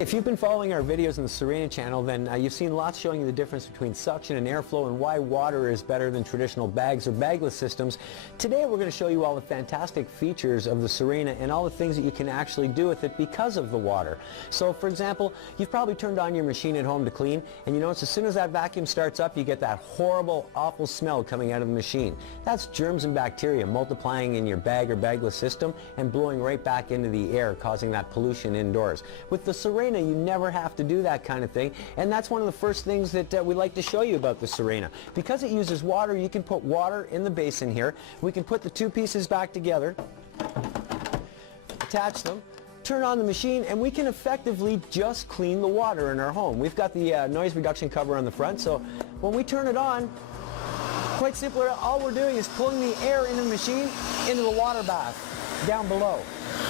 If you've been following our videos on the Sirena channel, then you've seen lots showing you the difference between suction and airflow and why water is better than traditional bags or bagless systems. Today we're going to show you all the fantastic features of the Sirena and all the things that you can actually do with it because of the water. So for example, you've probably turned on your machine at home to clean, and you notice as soon as that vacuum starts up, you get that horrible, awful smell coming out of the machine. That's germs and bacteria multiplying in your bag or bagless system and blowing right back into the air, causing that pollution indoors. With the Sirena, you never have to do that kind of thing, and that's one of the first things that we like to show you about the Sirena. Because it uses water, you can put water in the basin here. We can put the two pieces back together, attach them, turn on the machine, and we can effectively just clean the water in our home. We've got the noise reduction cover on the front, so when we turn it on, quite simply, all we're doing is pulling the air into the machine into the water bath down below.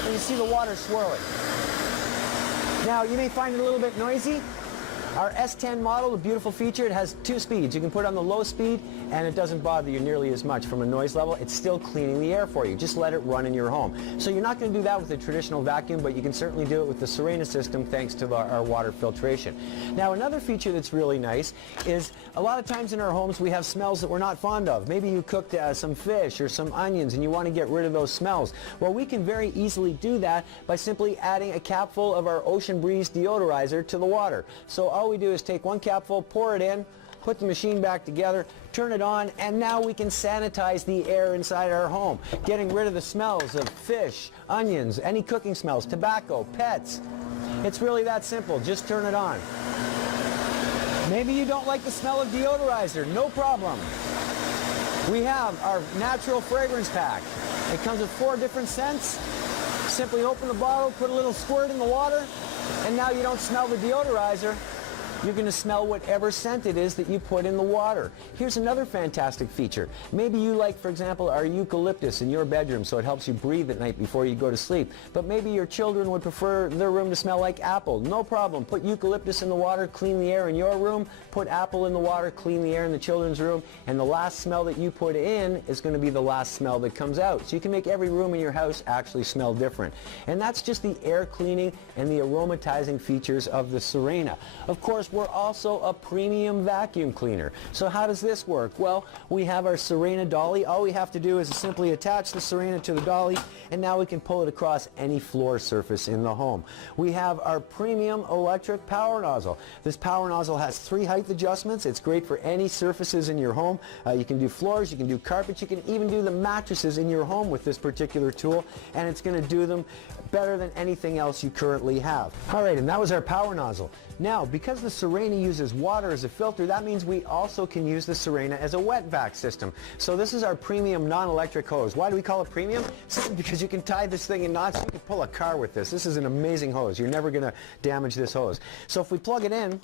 And you see the water swirling. Now, you may find it a little bit noisy. Our S10 model, a beautiful feature, it has two speeds. You can put it on the low speed and it doesn't bother you nearly as much from a noise level. It's still cleaning the air for you. Just let it run in your home. So you're not going to do that with a traditional vacuum, but you can certainly do it with the Sirena system thanks to our water filtration. Now, another feature that's really nice is a lot of times in our homes we have smells that we're not fond of. Maybe you cooked some fish or some onions and you want to get rid of those smells. Well, we can very easily do that by simply adding a capful of our Ocean Breeze deodorizer to the water. So all we do is take one capful, pour it in, put the machine back together, turn it on, and now we can sanitize the air inside our home, getting rid of the smells of fish, onions, any cooking smells, tobacco, pets. It's really that simple. Just turn it on. Maybe you don't like the smell of deodorizer. No problem. We have our natural fragrance pack. It comes with 4 different scents. Simply open the bottle, put a little squirt in the water, and now you don't smell the deodorizer. You're going to smell whatever scent it is that you put in the water. Here's another fantastic feature. Maybe you like, for example, our eucalyptus in your bedroom so it helps you breathe at night before you go to sleep. But maybe your children would prefer their room to smell like apple. No problem. Put eucalyptus in the water, clean the air in your room. Put apple in the water, clean the air in the children's room. And the last smell that you put in is going to be the last smell that comes out. So you can make every room in your house actually smell different. And that's just the air cleaning and the aromatizing features of the Sirena. Of course, we're also a premium vacuum cleaner. So how does this work? Well, we have our Sirena dolly. All we have to do is simply attach the Sirena to the dolly, and now we can pull it across any floor surface in the home. We have our premium electric power nozzle. This power nozzle has 3 height adjustments. It's great for any surfaces in your home. You can do floors, you can do carpets, you can even do the mattresses in your home with this particular tool, and it's going to do them better than anything else you currently have. All right, and that was our power nozzle. Now, because the Sirena uses water as a filter, that means we also can use the Sirena as a wet vac system. So this is our premium non-electric hose. Why do we call it premium? Simply because you can tie this thing in knots. You can pull a car with this. This is an amazing hose. You're never going to damage this hose. So if we plug it in,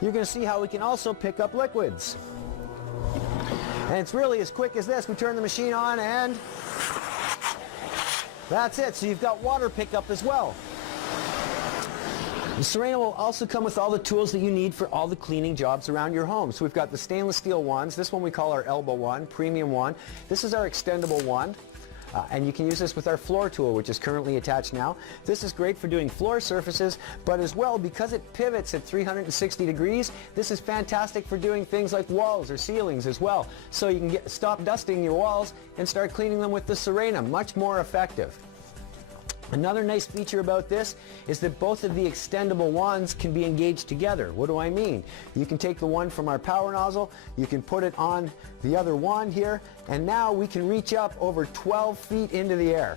you're going to see how we can also pick up liquids. And it's really as quick as this. We turn the machine on and that's it. So you've got water pickup as well. The Sirena will also come with all the tools that you need for all the cleaning jobs around your home. So we've got the stainless steel wands. This one we call our elbow wand, premium wand. This is our extendable wand. And you can use this with our floor tool, which is currently attached now. This is great for doing floor surfaces, but as well, because it pivots at 360 degrees, this is fantastic for doing things like walls or ceilings as well. So you can stop dusting your walls and start cleaning them with the Sirena, much more effective. Another nice feature about this is that both of the extendable wands can be engaged together. What do I mean? You can take the one from our power nozzle, you can put it on the other wand here, and now we can reach up over 12 feet into the air.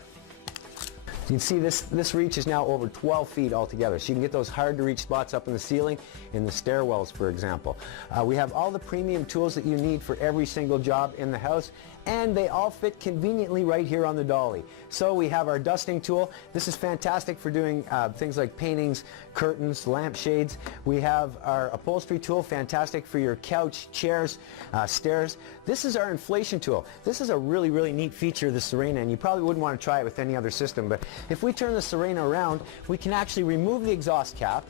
You can see this reach is now over 12 feet altogether, so you can get those hard to reach spots up in the ceiling, in the stairwells, for example. We have all the premium tools that you need for every single job in the house, and they all fit conveniently right here on the dolly. So we have our dusting tool. This is fantastic for doing things like paintings, curtains, lampshades. We have our upholstery tool, fantastic for your couch, chairs, stairs. This is our inflation tool. This is a really, really neat feature of the Sirena, and you probably wouldn't want to try it with any other system, but if we turn the Sirena around, we can actually remove the exhaust cap,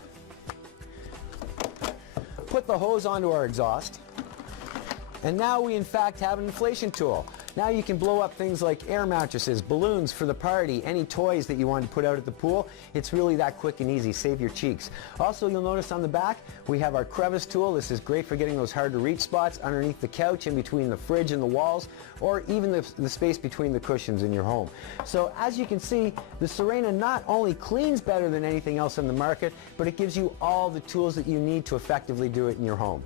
put the hose onto our exhaust, and now we in fact have an inflation tool. Now you can blow up things like air mattresses, balloons for the party, any toys that you want to put out at the pool. It's really that quick and easy. Save your cheeks. Also, you'll notice on the back, we have our crevice tool. This is great for getting those hard to reach spots underneath the couch, in between the fridge and the walls, or even the space between the cushions in your home. So as you can see, the Sirena not only cleans better than anything else on the market, but it gives you all the tools that you need to effectively do it in your home.